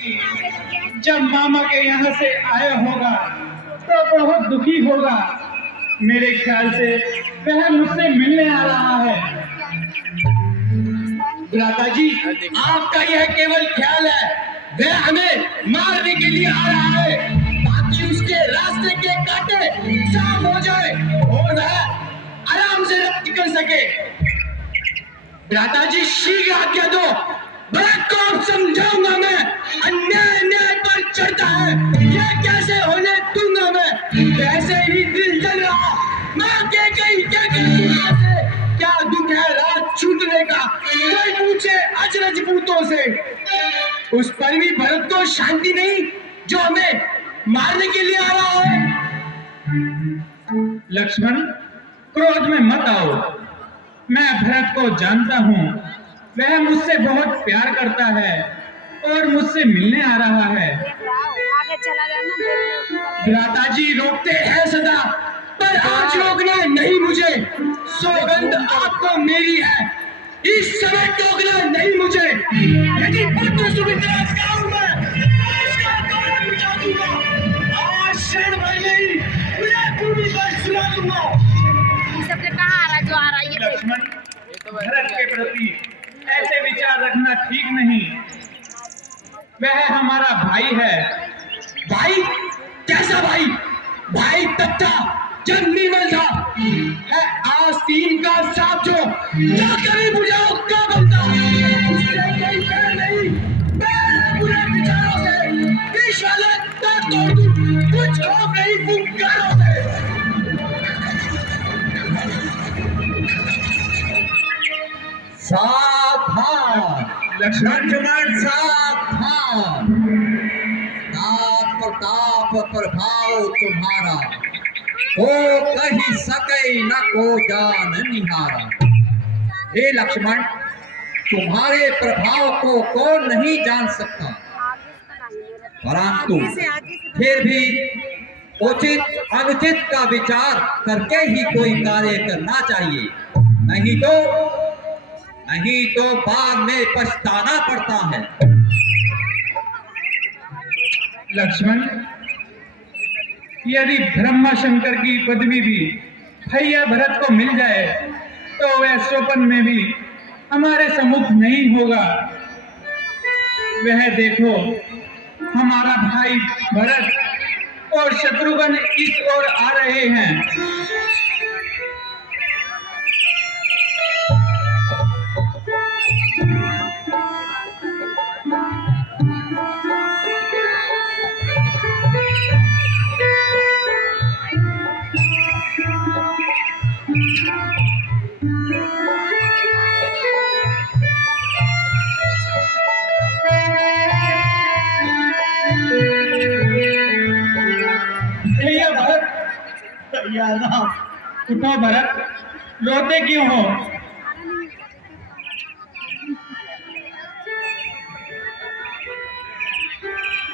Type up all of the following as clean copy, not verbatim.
जब मामा के यहाँ से आया होगा तो बहुत दुखी होगा। मेरे ख्याल से वह मुझसे मिलने आ रहा है। भ्राता जी, आपका यह केवल ख्याल है। वह हमें मारने के लिए आ रहा है ताकि उसके रास्ते के कांटे साफ हो जाए और वह आराम से रक्त निकल सके। भ्राता जी, शीघ्र आज्ञा दो। भरत को अब समझाऊंगा मैं। अन्याय अन्याय पर चढ़ता है, यह कैसे होने दूंगा मैं। वैसे ही दिल जल रहा, माँ के कहीं क्या दुख है रात छूटने का। कोई पूछे अचरज पूतों से, उस पर भी भरत को शांति नहीं जो हमें मारने के लिए आ रहा है। लक्ष्मण, क्रोध में मत आओ। मैं भरत को जानता हूँ। वह मुझसे बहुत प्यार करता है और मुझसे मिलने आ रहा है। आगे चला जाना। भ्राता जी रोकते हैं सदा, पर आज रोकना नहीं मुझे। सौगंध आपको मेरी है, इस समय टोकना नहीं मुझे। यदि पुत्र सुमित्रा का हूं मैं, इसका कारण मिटा दूंगा। आज क्षण भर नहीं, पूरे भूमि पर सुला दूंगा। सबने कहा आ रहा जो आ रहा है ये लक्ष्मण, भरत के प्रति ऐसे विचार रखना ठीक नहीं। वह हमारा भाई है। भाई? कैसा भाई? भाई तब था जब निर्मल था, है आस्तीन का सांप जो कभी बुझाओ का बनता। उससे कोई पैर नहीं, पैर बुरे विचारों से, विश्वालता तोड़ दूं, कुछ खौफ नहीं फुंकारों से। सावधान लक्ष्मण, सावधान। प्रताप प्रभाव तुम्हारा हो कहीं सके न को जान निहारा। हे लक्ष्मण, तुम्हारे प्रभाव को कौन नहीं जान सकता, परंतु फिर भी उचित अनुचित का विचार करके ही कोई कार्य करना चाहिए। नहीं तो बाद में पछताना पड़ता है। लक्ष्मण, यदि ब्रह्मा शंकर की पदवी भी भैया भरत को मिल जाए तो वह स्वप्न में भी हमारे सम्मुख नहीं होगा। वह देखो, हमारा भाई भरत और शत्रुघ्न इस ओर आ रहे हैं। उठो भरत, रोते क्यों हो?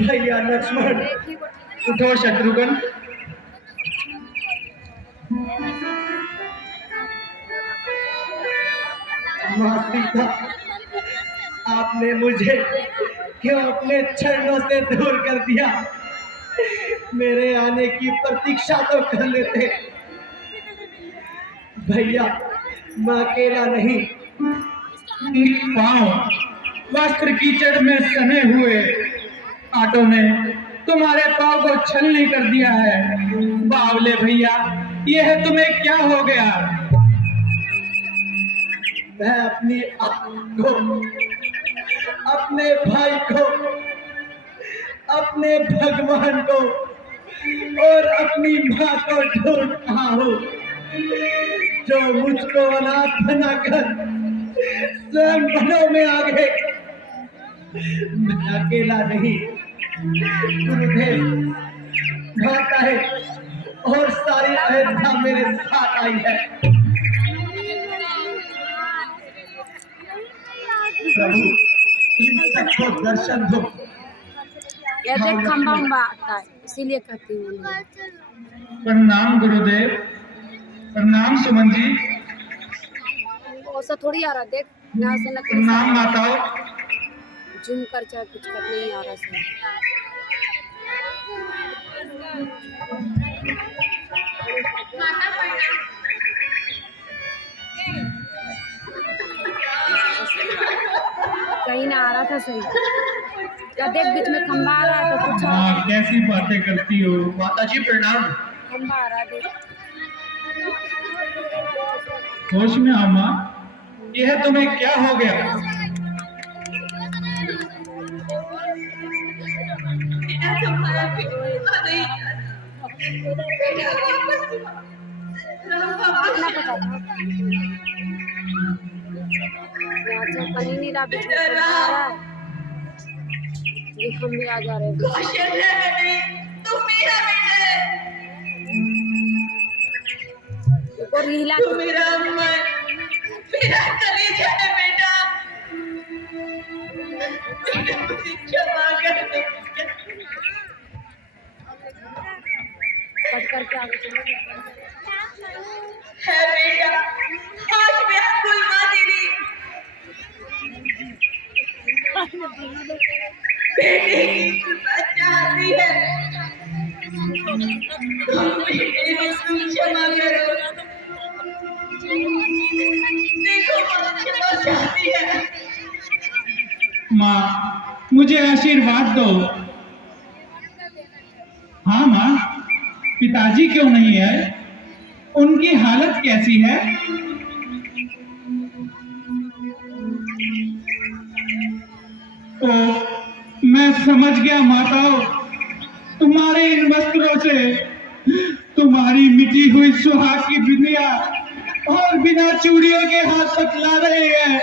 भैया लक्ष्मण, उठो शत्रुघ्न। माँ सीता, आपने मुझे क्यों अपने चरणों से दूर कर दिया? मेरे आने की प्रतीक्षा तो कर लेते। भैया, मैं अकेला नहीं। पाँव वस्त्र कीचड़ में सने हुए आटों ने तुम्हारे पाँव को छलनी कर दिया है। बावले भैया, यह तुम्हें क्या हो गया? मैं अपनी को, अपने भाई को, अपने भगवान को और अपनी माँ को ढूंढ रहा हूँ, जो मुझको अनाथ बनाकर स्वयं वनों में आ गए। मैं अकेला नहीं, गुरुदेव, माता है और सारी अयोध्या मेरे साथ आई है। प्रभु, इन सबको दर्शन दो। ये देख खंबा उम्बा आता है, इसीलिए कहती हूँ। प्रणाम गुरुदेव। प्रणाम सुमन जी। ऐसा थोड़ी आ रहा, देख यहाँ से नकली। प्रणाम माताओं। जूम कर चाहे कुछ कर नहीं आ रहा सही। कहीं ना आ रहा था सही। या देख बीच में खंबा आ रहा है तो कुछ हाँ, कैसी बातें करती हो। माता जी प्रणाम। खंबा आ रहा देख। होश में आओ माँ, यह तुम्हें क्या हो गया? कितना पता था यहाँ से पानी नहीं रहा, बीच में खंबा आ रहा है, ये खंबे आ जा रहे हैं। ऊपर हिला के मेरा मन, मेरा कलेजा है बेटा, बेटा मुझे क्षमा कर दे। कट करके आगे चलो। है बेटा, आज मैं आपको माँ दीदी बेटे की कृपा चाहती है, बेटे को क्षमा करो। देखो माँ क्षमा चाहती है। माँ, मुझे आशीर्वाद दो। हाँ माँ, पिताजी क्यों नहीं है? उनकी हालत कैसी है? ओ, मैं समझ गया माताओं, तुम्हारे इन वस्त्रों से तुम्हारी मिटी हुई सुहाग की बिंदिया और बिना चूड़ियों के हाथ बतला रहे हैं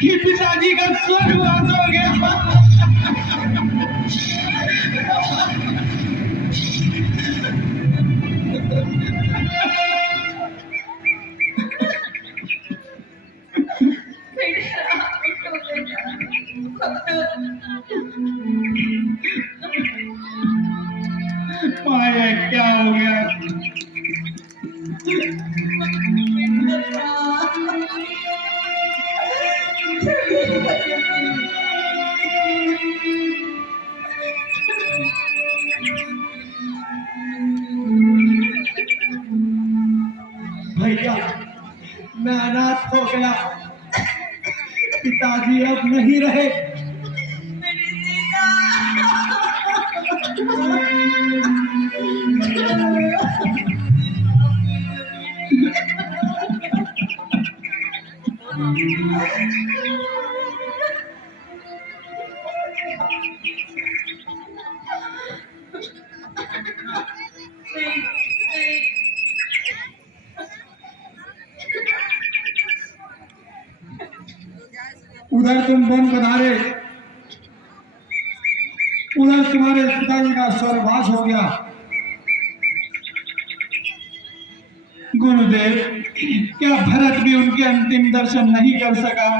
कि पिताजी का स्वर्गवास हो गया। माया, क्या हो गया? भैया, मैं अनाथ हो गया, पिताजी अब नहीं रहे। उधर तुम वन बना रहे, उधर तुम्हारे पिताजी का स्वर्गवास हो गया। गुरुदेव, क्या भरत भी उनके अंतिम दर्शन नहीं कर सका?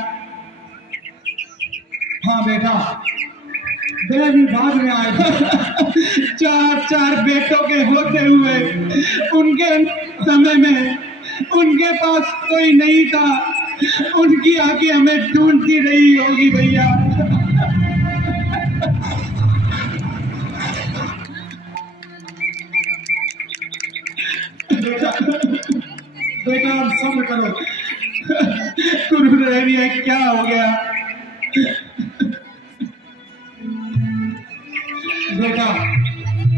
हाँ बेटा, वे भी बाद में आए थे। चार बेटों के होते हुए उनके समय में उनके पास कोई नहीं था। उनकी आंखें हमें ढूंढती रही होगी भैया। बेटा अब सब्र करो। गुरुदेव, ये क्या हो गया? बेटा,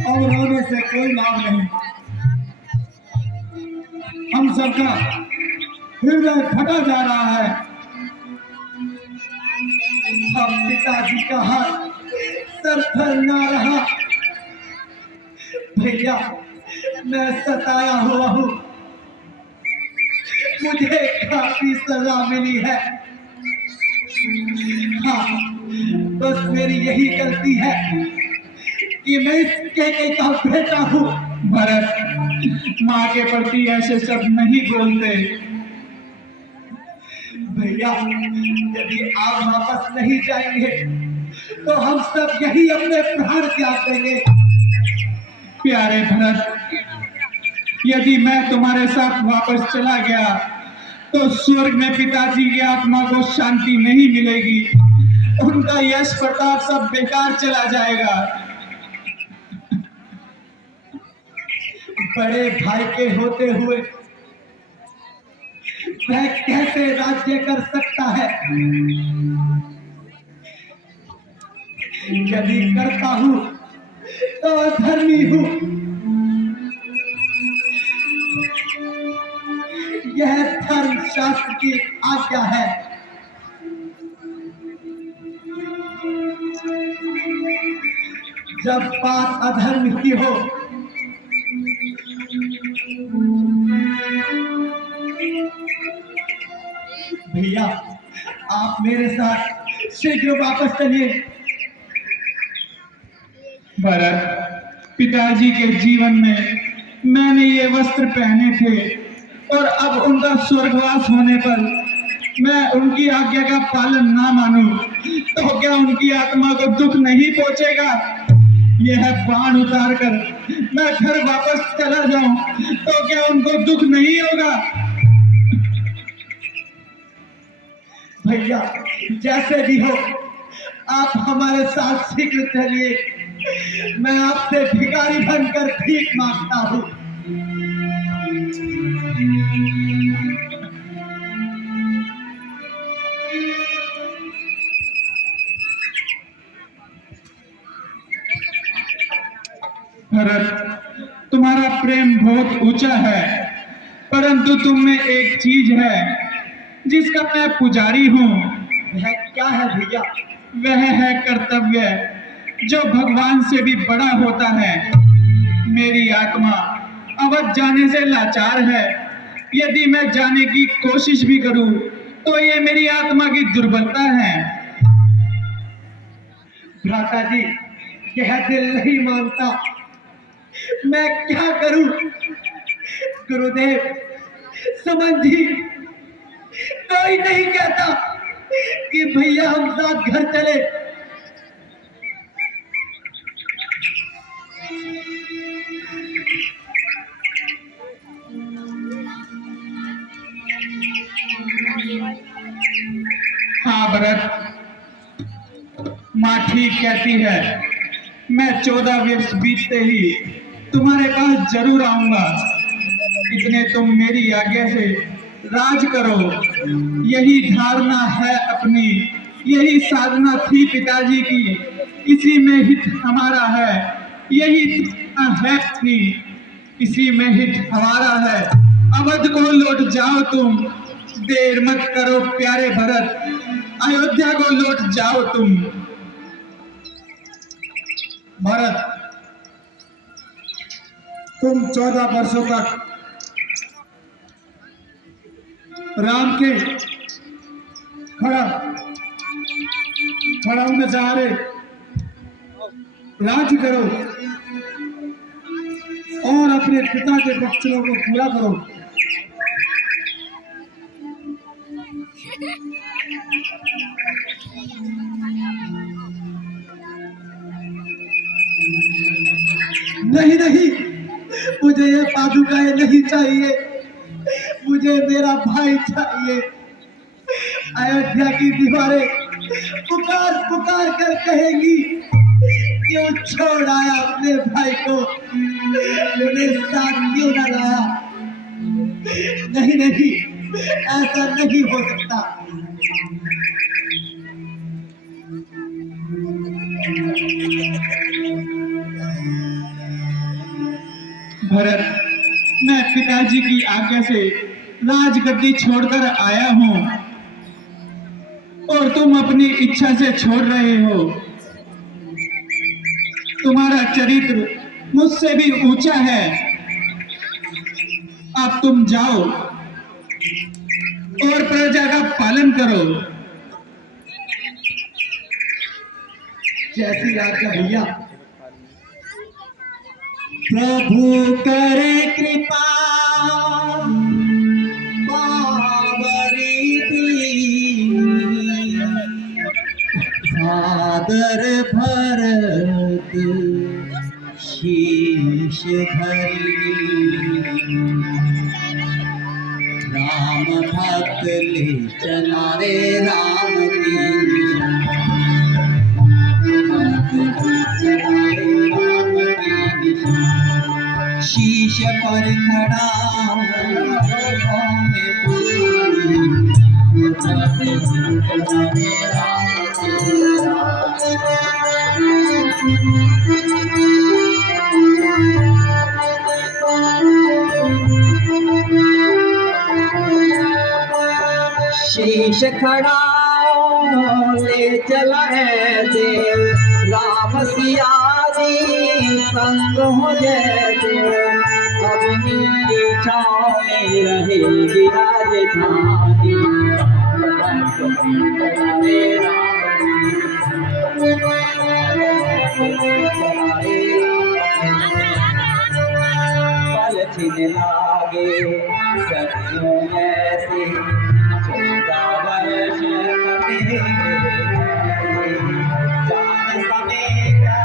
और रोने से कोई लाभ नहीं। हम सबका हृदय फटा जा रहा है। अब पिताजी का हाथ सर पर ना रहा। भैया, मैं सताया हुआ हूँ, मुझे काफी सजा मिली है। हाँ, बस मेरी यही गलती है कि मैं इसके का बेटा हूँ। भरत, माँ के प्रति ऐसे सब नहीं बोलते। भैया, यदि आप वापस नहीं जाएंगे तो हम सब यही अपने प्राण त्याग देंगे। प्यारे भरत, यदि मैं तुम्हारे साथ वापस चला गया तो स्वर्ग में पिताजी की आत्मा को शांति नहीं मिलेगी। उनका यश प्रताप सब बेकार चला जाएगा। बड़े भाई के होते हुए वह कैसे राज्य कर सकता है? यदि करता हूं तो अधर्मी हूं। यह धर्म शास्त्र की आज्ञा है। जब बात अधर्म की हो भैया, आप मेरे साथ शीघ्र वापस चलिए। भरत, पिताजी के जीवन में मैंने ये वस्त्र पहने थे और अब उनका स्वर्गवास होने पर मैं उनकी आज्ञा का पालन ना मानूं तो क्या उनकी आत्मा को दुख नहीं पहुंचेगा? यह बाण उतार कर मैं घर वापस चला जाऊं तो क्या उनको दुख नहीं होगा? भैया, जैसे भी हो आप हमारे साथ शीघ्र चलिए। मैं आपसे भिखारी बनकर भीख मांगता हूँ। भरत, तुम्हारा प्रेम बहुत ऊंचा है, परंतु तुम में एक चीज है जिसका मैं पुजारी हूँ। वह क्या है भैया? वह है कर्तव्य, जो भगवान से भी बड़ा होता है। मेरी आत्मा अवध जाने से लाचार है। यदि मैं जाने की कोशिश भी करूं तो ये मेरी आत्मा की दुर्बलता है। भ्राता जी, यह दिल नहीं मानता। मैं क्या करूं? गुरुदेव, सुमन जी, कोई नहीं कहता कि भैया हम साथ घर चले। हाँ भरत, माँ ठीक कहती है। मैं 14 वर्ष बीतते ही तुम्हारे पास जरूर आऊंगा। इतने तुम मेरी आज्ञा से राज करो, यही धारणा है अपनी, यही साधना थी पिताजी की। इसी में हित हमारा है, यही है अपनी, इसी में हित हमारा है। अवध को लौट जाओ तुम, देर मत करो प्यारे भरत, अयोध्या को लौट जाओ तुम। भरत, तुम 14 वर्षों तक राम के खड़ाऊ में सहारे राज करो और अपने पिता के वचनों को पूरा करो। नहीं नहीं, मुझे ये पादुकाएं नहीं चाहिए। मुझे मेरा भाई चाहिए। अयोध्या की दीवारें पुकार पुकार कर कहेंगी, क्यों छोड़ आया अपने भाई को, मेरे साथ क्यों न लाया? नहीं नहीं, ऐसा नहीं हो सकता। भरत, मैं पिताजी की आज्ञा से राजगद्दी छोड़कर आया हूँ और तुम अपनी इच्छा से छोड़ रहे हो। तुम्हारा चरित्र मुझसे भी ऊंचा है। अब तुम जाओ और प्रजा का पालन करो। जैसी आज्ञा भैया। प्रभु करे कृपा बावरी दीनी, सादर भरत शीश धरी, राम भक्त ले चला रे राम की। शीश खड़ा ले चला ऐसे राम सिया जी संग हो जैसे अपनी छाँव में रहेगी राजधानी पल छिन लागे सदियों ऐसे छोटा वर्ष जान समेगा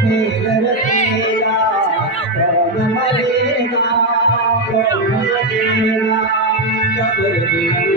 खेल रचेगा कौन मरेगा कौन मरेगा कब्र में